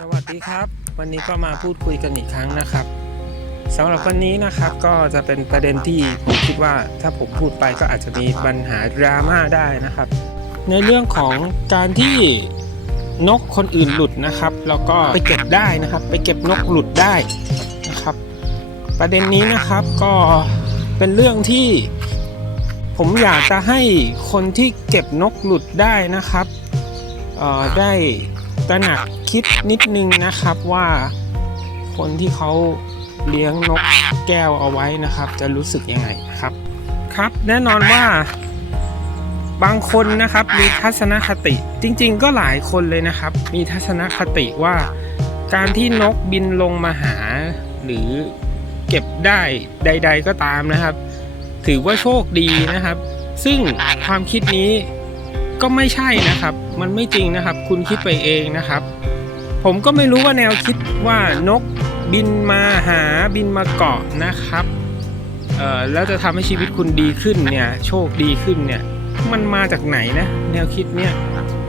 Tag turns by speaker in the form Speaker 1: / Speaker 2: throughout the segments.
Speaker 1: สวัสดีครับ วันนี้ก็มาพูดคุยกันอีกครั้งนะครับสำหรับวันนี้นะครับก็จะเป็นประเด็นที่ผมคิดว่าถ้าผมพูดไปก็อาจจะมีปัญหาดราม่าได้นะครับ ในเรื่องของการที่นกคนอื่นหลุดนะครับ แล้วก็ไปเก็บได้นะครับ ไปเก็บนกหลุดได้นะครับ ประเด็นนี้นะครับก็เป็นเรื่องที่ ผมอยากจะให้คนที่เก็บนกหลุดได้นะครับเออได้ ตระหนักคิดนิดนึงนะครับว่าคนที่เขาเลี้ยงนกแก้วเอาไว้นะครับ จะรู้สึกยังไงครับ ครับ แน่นอนว่า บางคนนะครับมีทัศนคติจริง ๆ ก็หลายคนเลยนะครับ มีทัศนคติว่า การที่นกบินลงมาหา หรือเก็บได้ใด ๆ ก็ตามนะครับ ถือว่าโชคดีนะครับ ซึ่งความคิดนี้ ก็ไม่ใช่นะครับ มันไม่จริงนะครับ คุณคิดไปเองนะครับ ผมก็ไม่รู้ว่าแนวคิดว่านกบินมาหาบินมาเกาะนะครับเอ่อแล้วจะทำให้ชีวิตคุณดีขึ้นเนี่ย โชคดีขึ้นเนี่ย มันมาจากไหนนะ แนวคิดเนี่ย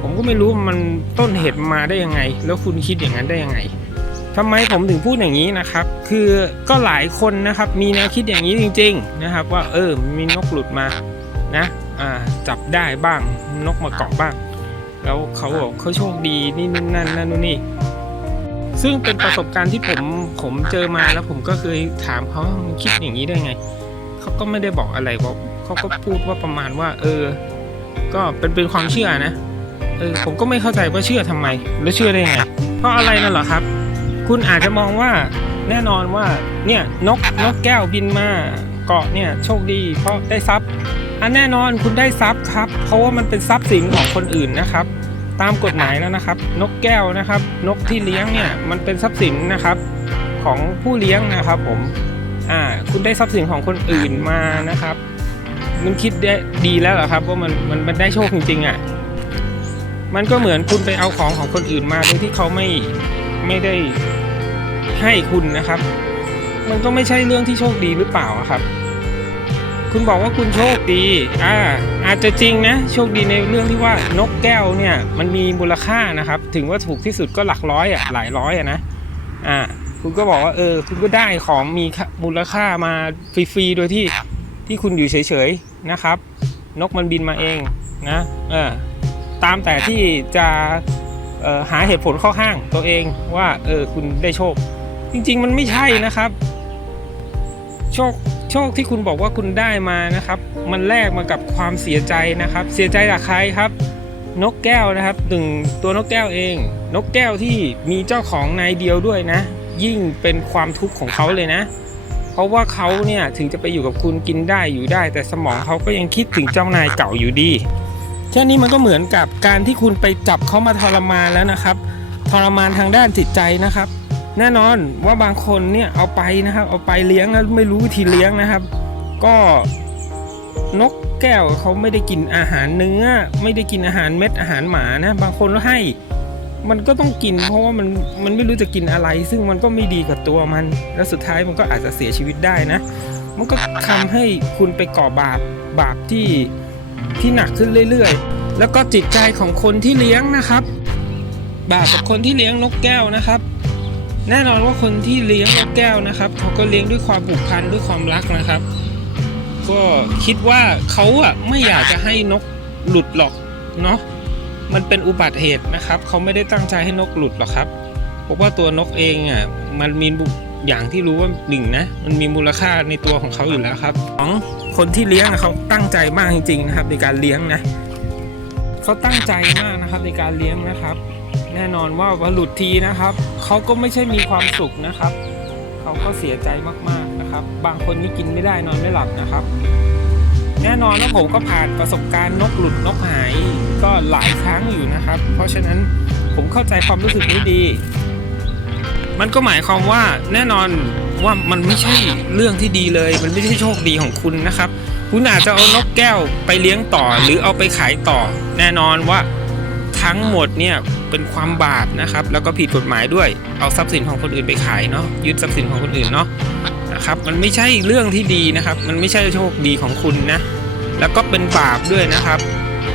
Speaker 1: ผมก็ไม่รู้มันต้นเหตุมาได้ยังไง แล้วคุณคิดอย่างนั้นได้ยังไงทำไมผมถึงพูดอย่างนี้นะครับ คือก็หลายคนนะครับ มีแนวคิดอย่างนี้จริง ๆ นะครับ ว่าเออมีนกหลุดมานะ จับได้บ้างนกมาเกาะบ้าง แล้วเขาบอกเขาโชคดีนี่นู่นนั่นนั่นนู่นนี่ ซึ่งเป็นประสบการณ์ที่ผมผมเจอมาแล้วผมก็เคยถามเขาว่ามึงคิดอย่างนี้ได้ไงเขาก็ไม่ได้บอกอะไรบอกเขาก็พูดว่าประมาณว่า เออ ก็เป็นเป็นความเชื่อนะเออผมก็ไม่เข้าใจว่าเชื่อทำไม แล้วเชื่อได้ไง เพราะอะไรนั่นเหรอครับ คุณอาจจะมองว่าแน่นอนว่าเนี่ยนกนกแก้วบินมาเกาะเนี่ยโชคดี เพราะได้ทรัพย์ อันแน่นอนคุณได้ทรัพย์ครับ เพราะว่ามันเป็นทรัพย์สินของคนอื่นนะครับ ตามกฎหมายแล้วนะครับ นกแก้วนะครับ นกที่เลี้ยงเนี่ยมันเป็นทรัพย์สินนะครับของผู้เลี้ยงนะครับ ผมอ่าคุณได้ทรัพย์สินของคนอื่นมานะครับ มันคิดได้ดีแล้วเหรอครับ ว่ามันมันมันได้โชคจริงๆอะมันก็เหมือนคุณไปเอาของของคนอื่นมาโดยที่เขาไม่ไม่ได้ให้คุณนะครับ มันก็ไม่ใช่เรื่องที่โชคดีหรือเปล่าครับ คุณบอกว่าคุณโชคดีอ่าอาจจะจริงนะโชคดีในเรื่องที่ว่านกแก้วเนี่ยมันมีมูลค่านะครับ ถึงว่าถูกที่สุดก็หลักร้อยอะหลายร้อยอะนะอ่าคุณก็บอกว่าเออคุณก็ได้ของมีค่ามูลค่ามาฟรีๆโดยที่ที่คุณอยู่เฉยๆนะครับ นกมันบินมาเองนะเออตามแต่ที่จะออหาเหตุผลข้อข้างตัวเองว่าเออคุณได้โชค จริง ๆ มันไม่ใช่นะครับ โชคโชคที่คุณบอกว่าคุณได้มานะครับ มันแลกมากับความเสียใจนะครับ เสียใจจากใครครับ นกแก้วนะครับหนึ่งตัวนกแก้วเอง นกแก้วที่มีเจ้าของนายเดียวด้วยนะ ยิ่งเป็นความทุกข์ของเขาเลยนะ เพราะว่าเขาเนี่ยถึงจะไปอยู่กับคุณกินได้อยู่ได้ แต่สมองเขาก็ยังคิดถึงเจ้านายเก่าอยู่ดีแค่นี้มันก็เหมือนกับการที่คุณไปจับเขามาทรมานแล้วนะครับ ทรมานทางด้านจิตใจนะครับ แน่นอนว่าบางคนเนี่ยเอาไปนะครับ เอาไปเลี้ยงแล้วไม่รู้วิธีเลี้ยงนะครับ ก็นกแก้วเขาไม่ได้กินอาหารเนื้อ ไม่ได้กินอาหารเม็ดอาหารหมานะ บางคนก็ให้ มันก็ต้องกิน เพราะว่ามันมันไม่รู้จะกินอะไร ซึ่งมันก็ไม่ดีกับตัวมัน แล้วสุดท้ายมันก็อาจจะเสียชีวิตได้นะ มันก็ทำให้คุณไปก่อบาปบาปที่ที่หนักขึ้นเรื่อยๆ แล้วก็จิตใจของคนที่เลี้ยงนะครับ บาปกับคนที่เลี้ยงนกแก้วนะครับ แน่นอนว่าคนที่เลี้ยงนกแก้วนะครับเขาก็เลี้ยงด้วยความผูกพันด้วยความรักนะครับ ก็คิดว่าเขาอะไม่อยากจะให้นกหลุดหรอกเนาะมันเป็นอุบัติเหตุนะครับเขาไม่ได้ตั้งใจให้นกหลุดหรอกครับเพราะว่าตัวนกเองอะมันมีบุอย่างที่รู้ว่าหนึ่งนะมันมีมูลค่าในตัวของเขาอยู่แล้วครับสองคนที่เลี้ยงเขาตั้งใจมากจริงๆนะครับในการเลี้ยงนะเขาตั้งใจมากนะครับในการเลี้ยงนะครับ แน่นอนว่าพอหลุดทีนะครับเขาก็ไม่ใช่มีความสุขนะครับเขาก็เสียใจมากๆนะครับ บางคนนี่กินไม่ได้นอนไม่หลับนะครับ แน่นอนว่าผมก็ผ่านประสบการณ์นกหลุดนกหายก็หลายครั้งอยู่นะครับ เพราะฉะนั้นผมเข้าใจความรู้สึกนี้ดี มันก็หมายความว่าแน่นอนว่ามันไม่ใช่เรื่องที่ดีเลย มันไม่ใช่โชคดีของคุณนะครับ คุณอาจจะเอานกแก้วไปเลี้ยงต่อ หรือเอาไปขายต่อ แน่นอนว่าทั้งหมดเนี่ย เป็นความบาปนะครับ แล้วก็ผิดกฎหมายด้วย เอาทรัพย์สินของคนอื่นไปขายเนาะยึดทรัพย์สินของคนอื่นเนาะนะครับ มันไม่ใช่เรื่องที่ดีนะครับ มันไม่ใช่โชคดีของคุณนะ แล้วก็เป็นบาปด้วยนะครับ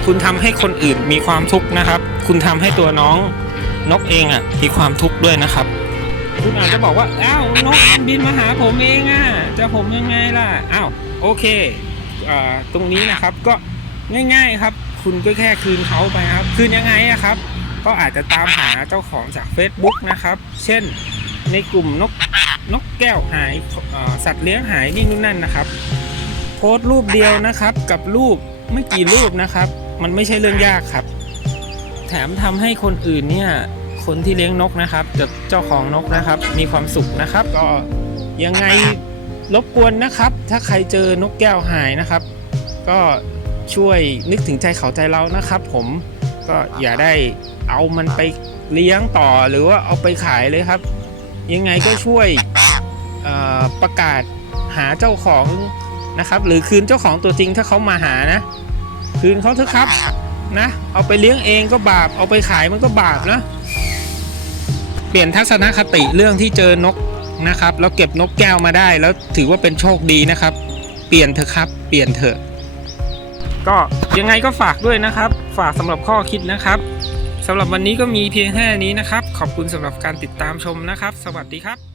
Speaker 1: คุณทำให้คนอื่นมีความทุกข์นะครับ คุณทำให้ตัวน้องนกเองอะมีความทุกข์ด้วยนะครับ คุณอาจจะบอกว่าอ้าวนกมันบินมาหาผมเองอะจะผมยังไงล่ะอ้าวโอเคอ่าตรงนี้นะครับก็ง่าย ๆครับ คุณก็แค่คืนเขาไปครับ คืนยังไงอะครับ ก็อาจจะตามหาเจ้าของจาก Facebook นะครับ เช่นในกลุ่มนกนกแก้วหายสัตว์เลี้ยงหายนี่นู่นนั่นนะครับ โพสต์รูปเดียวนะครับ กับรูปไม่กี่รูปนะครับ มันไม่ใช่เรื่องยากครับ แถมทำให้คนอื่นเนี่ยคนที่เลี้ยงนกนะครับกับเจ้าของนกนะครับ มีความสุขนะครับ ก็ยังไงรบกวนนะครับ ถ้าใครเจอนกแก้วหายนะครับ ก็ ช่วยนึกถึงใจเขาใจเรานะครับผมก็อย่าได้เอามันไปเลี้ยงต่อหรือว่าเอาไปขายเลยครับ ยังไงก็ช่วยประกาศหาเจ้าของนะครับ หรือคืนเจ้าของตัวจริงถ้าเขามาหานะ คืนเขาเถอะครับนะ เอาไปเลี้ยงเองก็บาปเอาไปขายมันก็บาปนะ เปลี่ยนทัศนคติเรื่องที่เจอนกนะครับ แล้วเก็บนกแก้วมาได้ แล้วถือว่าเป็นโชคดีนะครับ เปลี่ยนเถอะครับ เปลี่ยนเถอะ ก็ยังไงก็ฝากด้วยนะครับ ฝากสำหรับข้อคิดนะครับสำหรับวันนี้ก็มีเพียงแค่นี้นะครับ ขอบคุณสำหรับการติดตามชมนะครับ สวัสดีครับ